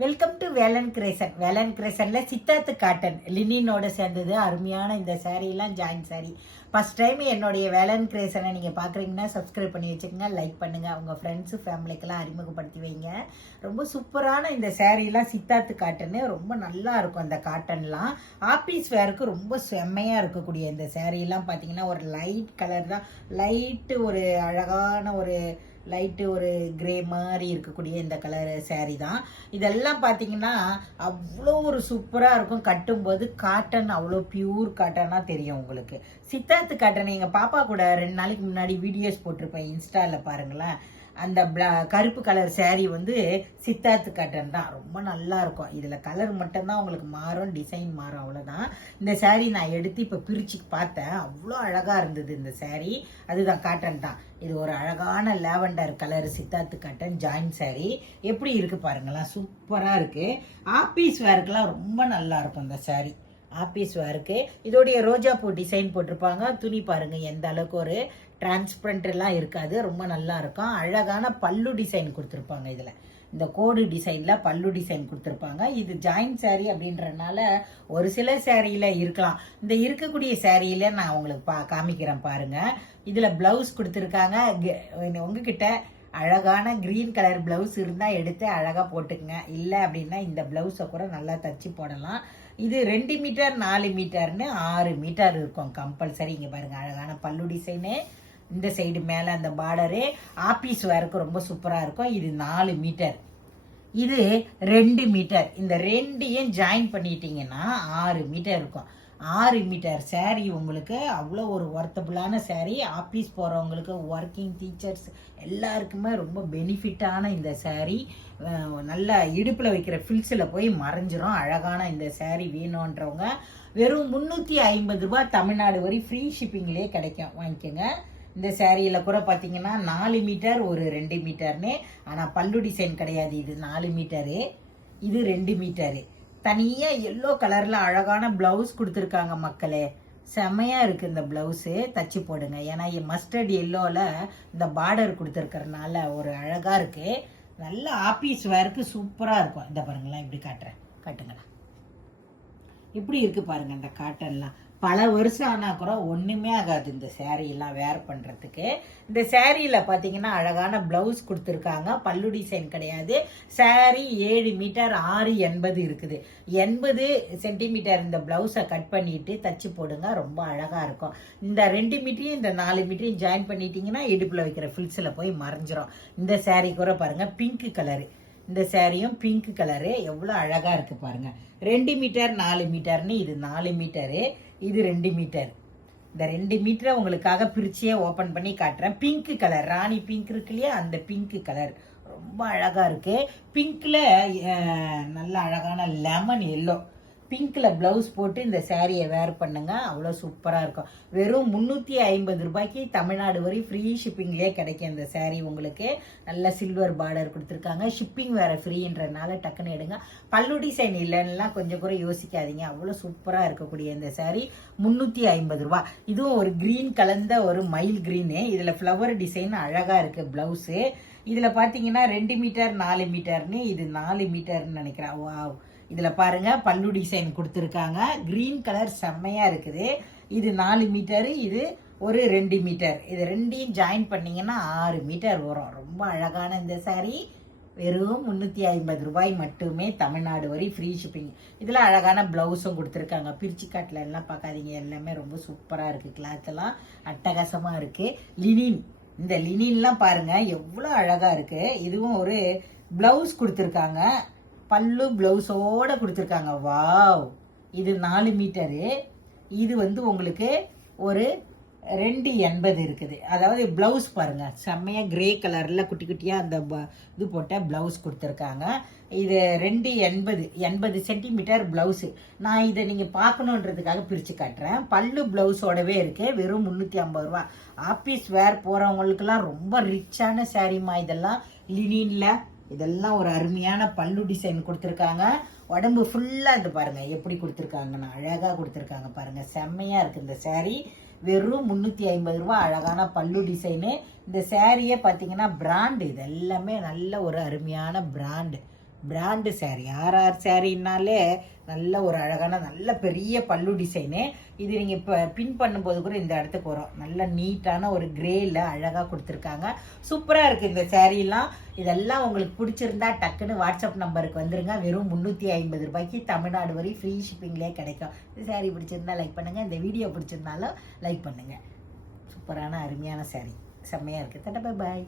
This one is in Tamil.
Welcome to Velan creation. Velan கிரேசன்ல சித்தார்த்து காட்டன் லினினோட சேர்ந்தது அருமையான இந்த சாரீலாம் ஜாயின் சாரீ. ஃபர்ஸ்ட் டைம் என்னுடைய வேலன் கிரேசனை நீங்கள் பார்க்குறீங்கன்னா சப்ஸ்கிரைப் பண்ணி வச்சுக்கோங்க, லைக் பண்ணுங்கள், உங்கள் ஃப்ரெண்ட்ஸு ஃபேமிலிக்கெல்லாம் அறிமுகப்படுத்தி வைங்க. ரொம்ப சூப்பரான இந்த சாரீலாம் சித்தார்த்து காட்டனு ரொம்ப நல்லா இருக்கும். அந்த காட்டன்லாம் ஆஃபீஸ் வேருக்கு ரொம்ப செம்மையாக இருக்கக்கூடிய இந்த சாரீலாம் பார்த்தீங்கன்னா ஒரு லைட் கலர் தான், லைட்டு ஒரு அழகான ஒரு லைட்டு ஒரு கிரே மாதிரி இருக்கக்கூடிய இந்த கலர் சாரீ தான். இதெல்லாம் பார்த்தீங்கன்னா அவ்வளோ ஒரு சூப்பராக இருக்கும். கட்டும்போது காட்டன் அவ்வளோ பியூர் காட்டனாக தெரியும் உங்களுக்கு. சித்தார்த்து காட்டன் எங்கள் பாப்பா கூட 2 நாளைக்கு முன்னாடி வீடியோஸ் போட்டிருப்பேன், இன்ஸ்டாவில் பாருங்களேன். அந்த கருப்பு கலர் சாரீ வந்து சித்தார்த்து காட்டன் தான், ரொம்ப நல்லா இருக்கும். இதில் கலர் மட்டும்தான் உங்களுக்கு மாறும், டிசைன் மாறும், அவ்வளோதான். இந்த சாரீ நான் எடுத்து இப்போ பிரித்து பார்த்தேன், அவ்வளோ அழகாக இருந்தது இந்த சாரீ. அதுதான் காட்டன் தான். இது ஒரு அழகான lavender colour Siddharth cotton join sari. எப்படி இருக்குது பாருங்களேன், சூப்பராக இருக்குது. ஆஃபீஸ் வேர்க்கெலாம் ரொம்ப நல்லா இருக்கும் இந்த சாரீ. ஆஃபீஸ் வேருக்கு இதோடைய ரோஜா பூ டிசைன் போட்டிருப்பாங்க. துணி பாருங்கள் எந்த அளவுக்கு ஒரு டிரான்ஸ்பரண்ட் எல்லாம் இருக்காது, ரொம்ப நல்லா இருக்கும். அழகான பல்லு டிசைன் கொடுத்துருப்பாங்க. இதில் இந்த கோடு டிசைனில் பல்லு டிசைன் கொடுத்துருப்பாங்க. இது ஜாயின் சாரீ அப்படின்றனால ஒரு சில சாரியில் இருக்கலாம். இந்த இருக்கக்கூடிய சாரியில் நான் உங்களுக்கு காமிக்கிறேன் பாருங்கள். இதில் ப்ளவுஸ் கொடுத்துருக்காங்க. உங்ககிட்ட அழகான க்ரீன் கலர் ப்ளவுஸ் இருந்தால் எடுத்து அழகாக போட்டுக்குங்க. இல்லை அப்படின்னா இந்த ப்ளவுஸை கூட நல்லா தச்சு போடலாம். இது 2 மீட்டர் 4 மீட்டர்னு 6 மீட்டர் இருக்கும் கம்பல்சரி. இங்கே பாருங்கள் அழகான பல்லு டிசைனு. இந்த சைடு மேலே அந்த பார்டரு ஆஃபீஸ் வேருக்கு ரொம்ப சூப்பராக இருக்கும். இது 4 மீட்டர், இது 2 மீட்டர். இந்த ரெண்டையும் ஜாயின் பண்ணிட்டீங்கன்னா 6 மீட்டர் இருக்கும். 6 மீட்டர் சாரீ உங்களுக்கு அவ்வளோ ஒரு ஒர்த்தபுளான சாரீ. ஆஃபீஸ் போகிறவங்களுக்கு, ஒர்க்கிங் டீச்சர்ஸ் எல்லாருக்குமே ரொம்ப பெனிஃபிட்டான இந்த சாரீ. நல்லா இடுப்பில் வைக்கிற ஃபில்ஸில் போய் மறைஞ்சிரும். அழகான இந்த சாரீ வேணுன்றவங்க வெறும் 350 ரூபா தமிழ்நாடு வரை ஃப்ரீ ஷிப்பிங்லேயே கிடைக்கும், வாங்கிக்கோங்க. இந்த சாரியில் கூட பார்த்தீங்கன்னா 4 மீட்டர் ஒரு 2 மீட்டர்னு, ஆனால் பல்லு டிசைன் கிடையாது. இது 4 மீட்டரு, இது 2 மீட்டரு. தனியாக எல்லோ கலரில் அழகான ப்ளவுஸ் கொடுத்துருக்காங்க மக்களே. செம்மையாக இருக்குது இந்த ப்ளவுஸு, தச்சு போடுங்க. ஏன்னா மஸ்டர்ட் எல்லோவில் இந்த பார்டர் கொடுத்துருக்கறனால ஒரு அழகாக இருக்குது. நல்ல ஆஃபீஸ் வேருக்கு சூப்பராக இருக்கும். இந்த பாருங்களேன், இப்படி காட்டுங்களா இப்படி இருக்குது பாருங்கள். இந்த காட்டன்லாம் பல வருஷம் ஆனால் கூட ஒன்றுமே ஆகாது இந்த சேரீலாம் வேர் பண்ணுறதுக்கு. இந்த சேரீயில் பார்த்தீங்கன்னா அழகான ப்ளவுஸ் கொடுத்துருக்காங்க. பல்லு டிசைன் கிடையாது. சாரீ 7 மீட்டர் 6.80 இருக்குது. 80 சென்டிமீட்டர் இந்த ப்ளவுஸை கட் பண்ணிவிட்டு தச்சு போடுங்க, ரொம்ப அழகாக இருக்கும். இந்த 2 மீட்டரையும் இந்த 4 மீட்டரையும் ஜாயின் பண்ணிட்டீங்கன்னா இடுப்பில் வைக்கிற ஃபில்ஸில் போய் மறைஞ்சிரும். இந்த சாரீ கூட பாருங்கள் பிங்க் கலரு. இந்த சாரியும் பிங்க் கலரு எவ்வளோ அழகாக இருக்குது பாருங்கள். 2 மீட்டர் 4 மீட்டர்னு, இது 4 மீட்டரு, இது 2 மீட்டர். இந்த 2 மீட்டரை உங்களுக்காக பிரிச்சியே ஓப்பன் பண்ணி காட்டுறேன். பிங்க் கலர், ராணி பிங்க் இருக்கு இல்லையா, அந்த பிங்க் கலர் ரொம்ப அழகாக இருக்குது. பிங்க்கில் நல்ல அழகான லெமன் எல்லோ, பிங்க்கில் ப்ளவுஸ் போட்டு இந்த சாரியை வேர் பண்ணுங்க, அவ்வளோ சூப்பராக இருக்கும். வெறும் 350 ரூபாய்க்கு தமிழ்நாடு வரை ஃப்ரீ ஷிப்பிங்லேயே கிடைக்கும் இந்த சாரீ உங்களுக்கு. நல்ல சில்வர் பார்டர் கொடுத்துருக்காங்க. ஷிப்பிங் வேறு ஃப்ரீன்றனால டக்குன்னு எடுங்க. பல்லு டிசைன் இல்லைன்னா கொஞ்சம் கூட யோசிக்காதீங்க, அவ்வளோ சூப்பராக இருக்கக்கூடிய இந்த சாரீ 350 ரூபா. இதுவும் ஒரு க்ரீன் கலந்த ஒரு மயில் க்ரீனு. இதில் ஃப்ளவர் டிசைன் அழகாக இருக்குது ப்ளவுஸு. இதில் பார்த்தீங்கன்னா 2 மீட்டர் 4 மீட்டர்னு, இது 4 மீட்டர்னு நினைக்கிறேன். வாவ், இதில் பாருங்கள் பல்லு டிசைன் கொடுத்துருக்காங்க. க்ரீன் கலர் செம்மையாக இருக்குது. இது 4 மீட்டரு, இது ஒரு 2 மீட்டர். இது ரெண்டையும் ஜாயின் பண்ணிங்கன்னா 6 மீட்டர் வரும். ரொம்ப அழகான இந்த சாரீ வெறும் 350 ரூபாய் மட்டுமே தமிழ்நாடு வரை ஃப்ரீ ஷிப்பிங். இதில் அழகான ப்ளவுஸும் கொடுத்துருக்காங்க. பிரிச்சு காட்டில் எல்லாம் பார்க்காதீங்க, எல்லாமே ரொம்ப சூப்பராக இருக்குது. கிளாத்தெல்லாம் அட்டகாசமாக இருக்குது. லினின், இந்த லினின்லாம் பாருங்கள் எவ்வளோ அழகாக இருக்குது. இதுவும் ஒரு ப்ளவுஸ் கொடுத்துருக்காங்க, பல்லு ப்ளவுஸோடு கொடுத்துருக்காங்க. வாவ், இது 4 மீட்டரு. இது வந்து உங்களுக்கு ஒரு 2.80 இருக்குது. அதாவது ப்ளவுஸ் பாருங்கள் செம்மையாக கிரே கலரில் குட்டி குட்டியாக அந்த இது போட்ட ப்ளவுஸ் கொடுத்துருக்காங்க. இது 2.80 சென்டிமீட்டர் ப்ளவுஸு. நான் இதை நீங்கள் பார்க்கணுன்றதுக்காக பிரித்து காட்டுறேன். பல்லு ப்ளவுஸோடவே இருக்குது. வெறும் 350 ரூபா. ஆஃபீஸ் வேர் போகிறவங்களுக்கெல்லாம் ரொம்ப ரிச்சான சாரீமா இதெல்லாம். லினின்ல இதெல்லாம் ஒரு அருமையான பல்லு டிசைன் கொடுத்துருக்காங்க. உடம்பு ஃபுல்லாக இது பாருங்கள் எப்படி கொடுத்துருக்காங்கன்னு, அழகாக கொடுத்துருக்காங்க பாருங்கள். செம்மையாக இருக்குது இந்த சாரீ. வெறும் 350 ரூபா. அழகான பல்லு டிசைனு. இந்த சாரியே பார்த்தீங்கன்னா பிராண்டு, இது எல்லாமே நல்ல ஒரு அருமையான பிராண்டு. Brand saree. ஆர்ஆர் சாரின்னாலே நல்ல ஒரு அழகான நல்ல பெரிய பல்லு டிசைனு. இது நீங்கள் இப்போ பின் பண்ணும்போது கூட இந்த இடத்துக்கு வரும். நல்ல நீட்டான ஒரு கிரேயில் அழகாக கொடுத்துருக்காங்க. சூப்பராக இருக்குது இந்த சாரீலாம். இதெல்லாம் உங்களுக்கு பிடிச்சிருந்தா டக்குன்னு வாட்ஸ்அப் நம்பருக்கு வந்துருங்க. வெறும் 350 ரூபாய்க்கு தமிழ்நாடு வரை ஃப்ரீ ஷிப்பிங்லேயே கிடைக்கும். இந்த சாரீ பிடிச்சிருந்தா லைக் பண்ணுங்கள். இந்த வீடியோ பிடிச்சிருந்தாலும் லைக் பண்ணுங்கள். சூப்பரான அருமையான சாரீ, செம்மையாக இருக்குது. தட்ட பாய்.